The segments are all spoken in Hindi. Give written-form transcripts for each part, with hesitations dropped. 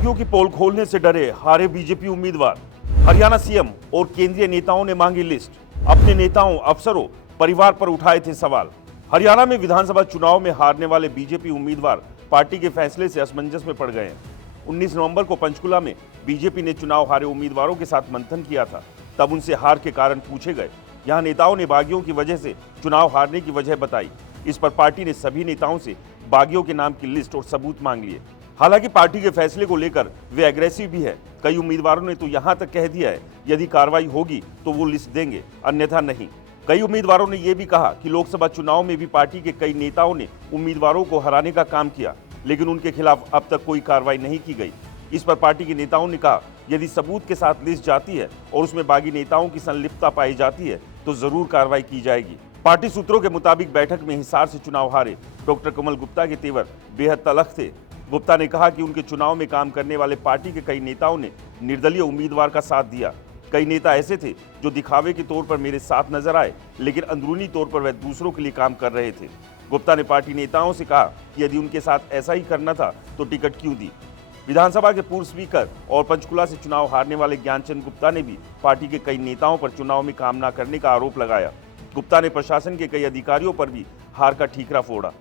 बागियों की पोल खोलने से डरे हारे बीजेपी उम्मीदवार। हरियाणा सीएम और केंद्रीय नेताओं ने मांगी लिस्ट। अपने नेताओं, अफसरों, परिवार पर उठाए थे सवाल। हरियाणा में विधानसभा चुनाव में हारने वाले बीजेपी उम्मीदवार पार्टी के फैसले से असमंजस में पड़ गए हैं। 19 नवंबर को पंचकुला में बीजेपी ने चुनाव हारे उम्मीदवारों के साथ मंथन किया था। तब उनसे हार के कारण पूछे गए। यहां नेताओं ने बागियों की वजह से चुनाव हारने की वजह बताई। इस पर पार्टी ने सभी नेताओं से बागियों के नाम की लिस्ट और सबूत मांग लिए। हालांकि पार्टी के फैसले को लेकर वे एग्रेसिव भी है। कई उम्मीदवारों ने तो यहां तक कह दिया है यदि कार्रवाई होगी तो वो लिस्ट देंगे, अन्यथा नहीं। कई उम्मीदवारों ने यह भी कहा कि लोकसभा चुनाव में भी पार्टी के कई नेताओं ने उम्मीदवारों को हराने का काम किया, लेकिन उनके खिलाफ अब तक कोई कार्रवाई नहीं की गई। इस पर पार्टी के नेताओं ने कहा यदि सबूत के साथ लिस्ट जाती है और उसमें बागी नेताओं की संलिप्तता पाई जाती है तो जरूर कार्रवाई की जाएगी। पार्टी सूत्रों के मुताबिक बैठक में हिसार से चुनाव हारे डॉक्टर कमल गुप्ता के तेवर बेहद तलख थे। गुप्ता ने कहा कि उनके चुनाव में काम करने वाले पार्टी के कई नेताओं ने निर्दलीय उम्मीदवार का साथ दिया। कई नेता ऐसे थे जो दिखावे के तौर पर मेरे साथ नजर आए, लेकिन अंदरूनी तौर पर वह दूसरों के लिए काम कर रहे थे। गुप्ता ने पार्टी नेताओं से कहा कि यदि उनके साथ ऐसा ही करना था तो टिकट क्यों दी। विधानसभा के पूर्व स्पीकर और पंचकुला से चुनाव हारने वाले ज्ञानचंद गुप्ता ने भी पार्टी के कई नेताओं पर चुनाव में काम न करने का आरोप लगाया। गुप्ता ने प्रशासन के कई अधिकारियों पर भी हार का ठीकरा फोड़ा।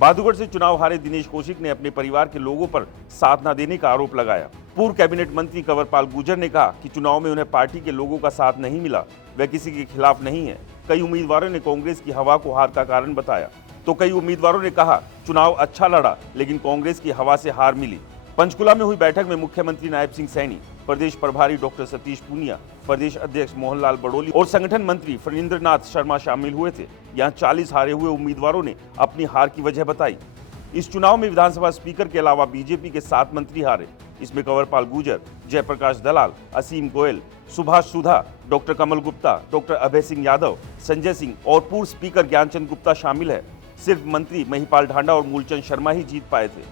बादुगढ़ से चुनाव हारे दिनेश कौशिक ने अपने परिवार के लोगों पर साथ न देने का आरोप लगाया। पूर्व कैबिनेट मंत्री कंवरपाल गुर्जर ने कहा कि चुनाव में उन्हें पार्टी के लोगों का साथ नहीं मिला, वह किसी के खिलाफ नहीं है। कई उम्मीदवारों ने कांग्रेस की हवा को हार का कारण बताया, तो कई उम्मीदवारों ने कहा चुनाव अच्छा लड़ा लेकिन कांग्रेस की हवा से हार मिली। पंचकुला में हुई बैठक में मुख्यमंत्री नायब सिंह सैनी, प्रदेश प्रभारी डॉक्टर सतीश पूनिया, प्रदेश अध्यक्ष मोहनलाल बड़ोली और संगठन मंत्री फणींद्रनाथ शर्मा शामिल हुए थे। यहां 40 हारे हुए उम्मीदवारों ने अपनी हार की वजह बताई। इस चुनाव में विधानसभा स्पीकर के अलावा बीजेपी के 7 मंत्री हारे। इसमें कंवरपाल गुर्जर, जयप्रकाश दलाल, असीम गोयल, सुभाष सुधा, डॉक्टर कमल गुप्ता, डॉक्टर अभय सिंह यादव, संजय सिंह और पूर्व स्पीकर ज्ञानचंद गुप्ता शामिल है। सिर्फ मंत्री महिपाल ढांडा और मूलचंद शर्मा ही जीत पाए थे।